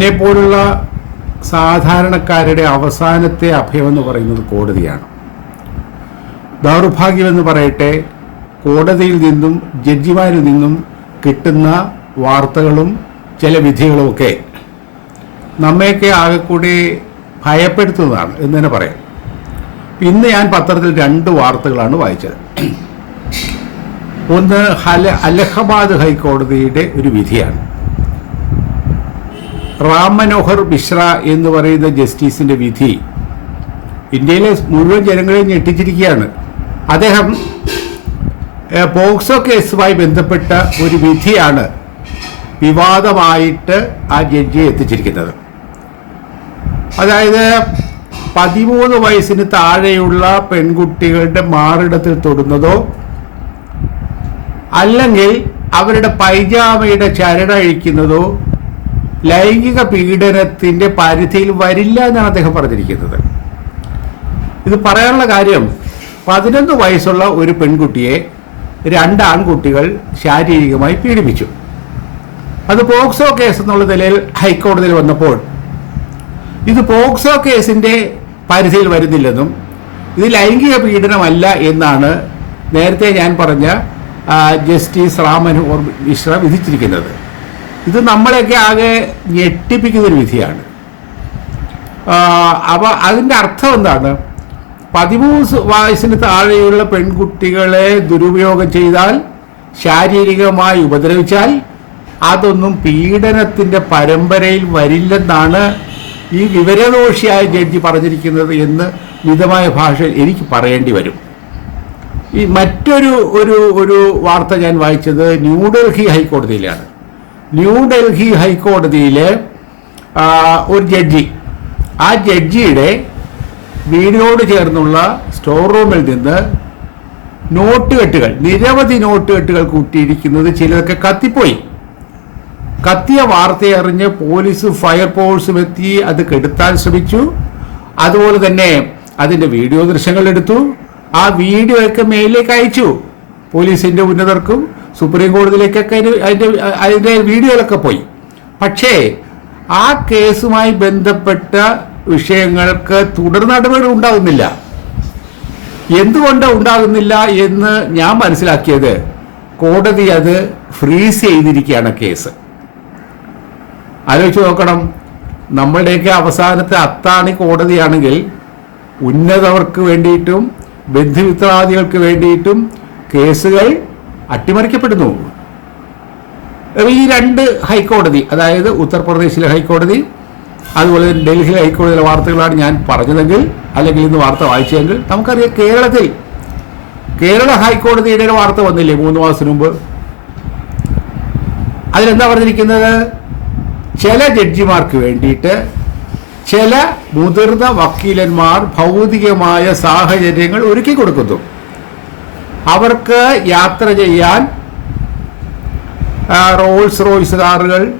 എന്നെപ്പോലുള്ള സാധാരണക്കാരുടെ അവസാനത്തെ അഭയമെന്ന് പറയുന്നത് കോടതിയാണ്. ദൗർഭാഗ്യമെന്ന് പറയട്ടെ കോടതിയിൽ നിന്നും ജഡ്ജിമാരിൽ നിന്നും കിട്ടുന്ന വാർത്തകളും ചില വിധികളുമൊക്കെ നമ്മയൊക്കെ ആകെ കൂടി ഭയപ്പെടുത്തുന്നതാണ് എന്ന് തന്നെ പറയാം. ഇന്ന് ഞാൻ പത്രത്തിൽ രണ്ട് വാർത്തകളാണ് വായിച്ചത്. ഒന്ന് ഹല അലഹബാദ് ഹൈക്കോടതിയുടെ ഒരു വിധിയാണ്. റാം മനോഹർ മിശ്ര എന്ന് പറയുന്ന ജസ്റ്റിസിന്റെ വിധി ഇന്ത്യയിലെ മുഴുവൻ ജനങ്ങളെയും ഞെട്ടിച്ചിരിക്കുകയാണ്. അദ്ദേഹം പോക്സോ കേസുമായി ബന്ധപ്പെട്ട ഒരു വിധിയാണ് വിവാദമായിട്ട് ആ ജഡ്ജിയെ എത്തിച്ചിരിക്കുന്നത്. അതായത് പതിമൂന്ന് വയസ്സിന് താഴെയുള്ള പെൺകുട്ടികളുടെ മാറിടത്തിൽ തൊടുന്നതോ അല്ലെങ്കിൽ അവരുടെ പൈജാമയുടെ ചരട് അഴിക്കുന്നതോ ലൈംഗിക പീഡനത്തിന്റെ പരിധിയിൽ വരില്ല എന്നാണ് അദ്ദേഹം പറഞ്ഞിരിക്കുന്നത്. ഇത് പറയാനുള്ള കാര്യം പതിനൊന്ന് വയസ്സുള്ള ഒരു പെൺകുട്ടിയെ രണ്ട് ആൺകുട്ടികൾ ശാരീരികമായി പീഡിപ്പിച്ചു. അത് പോക്സോ കേസ് എന്നുള്ള നിലയിൽ ഹൈക്കോടതിയിൽ വന്നപ്പോൾ ഇത് പോക്സോ കേസിന്റെ പരിധിയിൽ വരുന്നില്ലെന്നും ഇത് ലൈംഗിക പീഡനമല്ല എന്നാണ് നേരത്തെ ഞാൻ പറഞ്ഞ ജസ്റ്റിസ് റാം മനോഹർ മിശ്ര വിധിച്ചിരിക്കുന്നത്. ഇത് നമ്മളെയൊക്കെ ആകെ ഞെട്ടിപ്പിക്കുന്നൊരു വിധിയാണ്. അപ്പോൾ അതിന്റെ അർത്ഥം എന്താണ്? പതിമൂന്ന് വയസ്സിന് താഴെയുള്ള പെൺകുട്ടികളെ ദുരുപയോഗം ചെയ്താൽ ശാരീരികമായി ഉപദ്രവിച്ചാൽ അതൊന്നും പീഡനത്തിന്റെ പരമ്പരയിൽ വരില്ലെന്നാണ് ഈ വിവരദോഷിയായ ജഡ്ജി പറഞ്ഞിരിക്കുന്നത് എന്ന് മിതമായ ഭാഷയിൽ എനിക്ക് പറയേണ്ടി വരും. ഈ മറ്റൊരു ഒരു ഒരു വാർത്ത ഞാൻ വായിച്ചത് ന്യൂഡൽഹി ഹൈക്കോടതിയിലാണ്. ന്യൂഡൽഹി ഹൈക്കോടതിയിലെ ഒരു ജഡ്ജി. ആ ജഡ്ജിയുടെ വീടിനോട് ചേർന്നുള്ള സ്റ്റോർ റൂമിൽ നിന്ന് നോട്ട് കെട്ടുകൾ നിരവധി നോട്ട് കെട്ടുകൾ കൂട്ടിയിരിക്കുന്നത് ചിലതൊക്കെ കത്തിപ്പോയി. കത്തിയ വാർത്തയറിഞ്ഞ് പോലീസ് ഫയർ ഫോഴ്സും എത്തി അത് കെടുത്താൻ ശ്രമിച്ചു. അതുപോലെ തന്നെ അതിന്റെ വീഡിയോ ദൃശ്യങ്ങൾ എടുത്തു. ആ വീഡിയോ ഒക്കെ മെയിലേക്ക് അയച്ചു. പോലീസിന്റെ ഉന്നതർക്കും സുപ്രീം കോടതിയിലേക്കൊക്കെ അതിന്റെ അതിന്റെ വീഡിയോയിലൊക്കെ പോയി. പക്ഷേ ആ കേസുമായി ബന്ധപ്പെട്ട വിഷയങ്ങൾക്ക് തുടർ നടപടി ഉണ്ടാകുന്നില്ല. എന്തുകൊണ്ട് ഉണ്ടാകുന്നില്ല എന്ന് ഞാൻ മനസ്സിലാക്കിയത് കോടതി അത് ഫ്രീസ് ചെയ്തിരിക്കുകയാണ് കേസ്. ആലോചിച്ച് നോക്കണം. നമ്മളുടെയൊക്കെ അവസാനത്തെ അത്താണി കോടതിയാണെങ്കിൽ ഉന്നതവർക്ക് വേണ്ടിയിട്ടും ബന്ധുമിത്രാദികൾക്ക് വേണ്ടിയിട്ടും കേസുകൾ അട്ടിമറിക്കപ്പെടുന്നു. ഈ രണ്ട് ഹൈക്കോടതി അതായത് ഉത്തർപ്രദേശിലെ ഹൈക്കോടതി അതുപോലെ തന്നെ ഡൽഹിയിലെ ഹൈക്കോടതിയിലെ വാർത്തകളാണ് ഞാൻ പറഞ്ഞതെങ്കിൽ അല്ലെങ്കിൽ ഇന്ന് വാർത്ത വായിച്ചതെങ്കിൽ നമുക്കറിയാം കേരളത്തിൽ കേരള ഹൈക്കോടതിയുടെ ഒരു വാർത്ത വന്നില്ലേ മൂന്ന് മാസത്തിന് മുമ്പ്? അതിലെന്താ പറഞ്ഞിരിക്കുന്നത്? ചില ജഡ്ജിമാർക്ക് വേണ്ടിയിട്ട് ചില മുതിർന്ന വക്കീലന്മാർ ഭൗതികമായ സാഹചര്യങ്ങൾ ഒരുക്കി കൊടുക്കുന്നു അവർക്ക് യാത്ര ചെയ്യാൻ റോൾസ് റോയ്സ് കാറുകൾ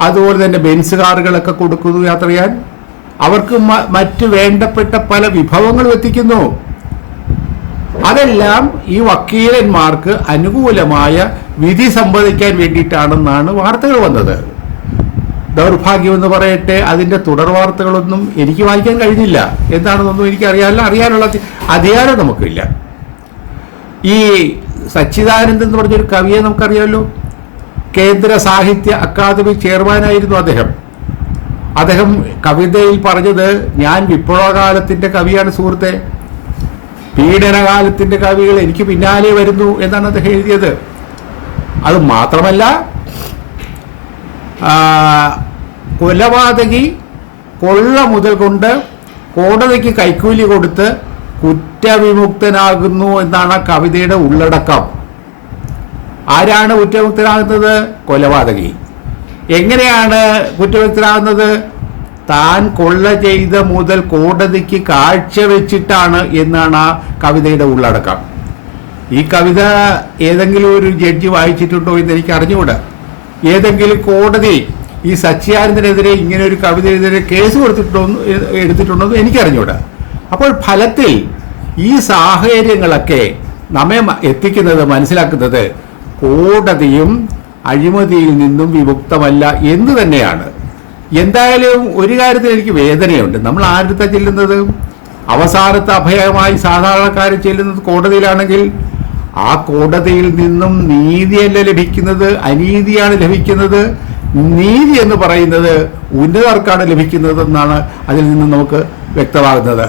അതുപോലെ തന്നെ ബെൻസ് കാറുകളൊക്കെ കൊടുക്കുന്നു യാത്ര ചെയ്യാൻ. അവർക്ക് മറ്റ് വേണ്ടപ്പെട്ട പല വിഭവങ്ങളും എത്തിക്കുന്നു. അതെല്ലാം ഈ വക്കീലന്മാർക്ക് അനുകൂലമായ വിധി സംവദിക്കാൻ വേണ്ടിയിട്ടാണെന്നാണ് വാർത്തകൾ വന്നത്. ദൗർഭാഗ്യമെന്ന് പറയട്ടെ അതിന്റെ തുടർ വാർത്തകളൊന്നും എനിക്ക് വായിക്കാൻ കഴിഞ്ഞില്ല. എന്താണെന്നൊന്നും എനിക്ക് അറിയാനില്ല അറിയാനുള്ള അധി- അധികാരം നമുക്കില്ല. ഈ സച്ചിദാനന്ദൻ എന്ന് പറഞ്ഞൊരു കവിയെ നമുക്കറിയാമല്ലോ കേന്ദ്ര സാഹിത്യ അക്കാദമി ചെയർമാനായിരുന്നു അദ്ദേഹം. അദ്ദേഹം കവിതയിൽ പറഞ്ഞത് ഞാൻ വിപ്ലവകാലത്തിന്റെ കവിയാണ് സുഹൃത്തെ. പീഡനകാലത്തിന്റെ കവികൾ എനിക്ക് പിന്നാലെ വരുന്നു എന്നാണ് അദ്ദേഹം എഴുതിയത്. അത് മാത്രമല്ല കൊലപാതകി കൊള്ള മുതൽ കൊണ്ട് കോടതിക്ക് കൈക്കൂലി കൊടുത്ത് കുറ്റവിമുക്തനാകുന്നു എന്നാണ് ആ കവിതയുടെ ഉള്ളടക്കം. ആരാണ് കുറ്റവിമുക്തനാകുന്നത്? കൊലപാതകി. എങ്ങനെയാണ് കുറ്റവിമുക്തനാകുന്നത്? താൻ കൊള്ള ചെയ്ത മുതൽ കോടതിക്ക് കാഴ്ചവെച്ചിട്ടാണ് എന്നാണ് ആ കവിതയുടെ ഉള്ളടക്കം. ഈ കവിത ഏതെങ്കിലും ഒരു ജഡ്ജി വായിച്ചിട്ടുണ്ടോ എന്ന് എനിക്ക് അറിഞ്ഞുകൂടാ. ഏതെങ്കിലും കോടതി ഈ സച്ചിദാനന്ദനെതിരെ ഇങ്ങനെ ഒരു കവിതയെതിരെ കേസ് കൊടുത്തിട്ടുണ്ടോ എടുത്തിട്ടുണ്ടോ എന്ന് എനിക്കറിഞ്ഞൂടാ അപ്പോൾ ഫലത്തിൽ ഈ സാഹചര്യങ്ങളൊക്കെ നമ്മെ എത്തിക്കുന്നത് മനസ്സിലാക്കുന്നത് കോടതിയും അഴിമതിയിൽ നിന്നും വിമുക്തമല്ല എന്ന് തന്നെയാണ്. എന്തായാലും ഒരു കാര്യത്തിൽ എനിക്ക് വേദനയുണ്ട്. നമ്മൾ ആരുടെ ചെല്ലുന്നത്? അവസാനത്തെ അഭയമായി സാധാരണക്കാർ ചെല്ലുന്നത് കോടതിയിലാണെങ്കിൽ ആ കോടതിയിൽ നിന്നും നീതിയല്ല ലഭിക്കുന്നത് അനീതിയാണ് ലഭിക്കുന്നത്. നീതി എന്ന് പറയുന്നത് ഉന്നതർക്കാണ് ലഭിക്കുന്നതെന്നാണ് അതിൽ നിന്ന് നമുക്ക് വ്യക്തമാകുന്നത്.